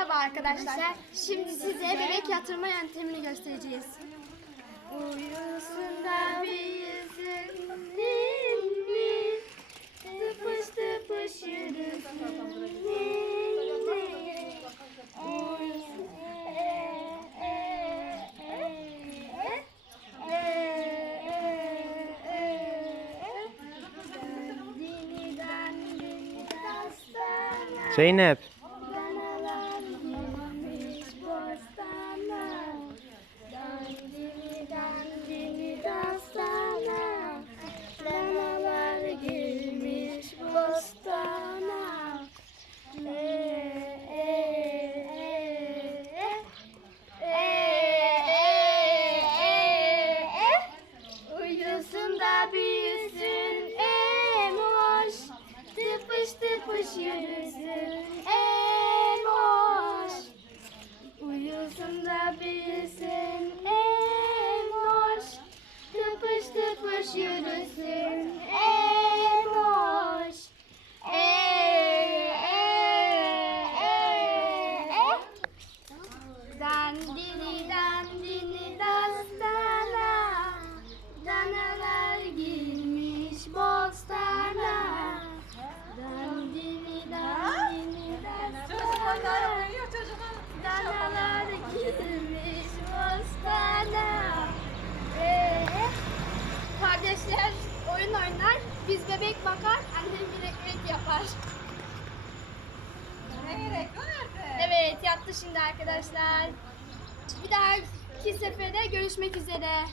Merhaba arkadaşlar. Şimdi size bebek yatırma yöntemini göstereceğiz. Uyusun da büyüsün ninni, tıpış tıpış yürüsün ninni. Uyusun, e, e, e, e, e, e. Dini dandini dastana. Zeynep. Danalar girmiş bostana Dandini dandini dastana Danalar girmiş bostana E, e, e, e, e, e, e. Büyüsün emoş Tıpış tıpış yürüsün emoş Uyusun da büyüsün emoş Tıpış tıpış yürüsün E, e, e, e. Dandini dandini dastana oynar, biz bebek bakar, annem bilek bilek yapar. Ne gerek vardı? Evet yattı şimdi arkadaşlar. Bir dahaki sefere görüşmek üzere.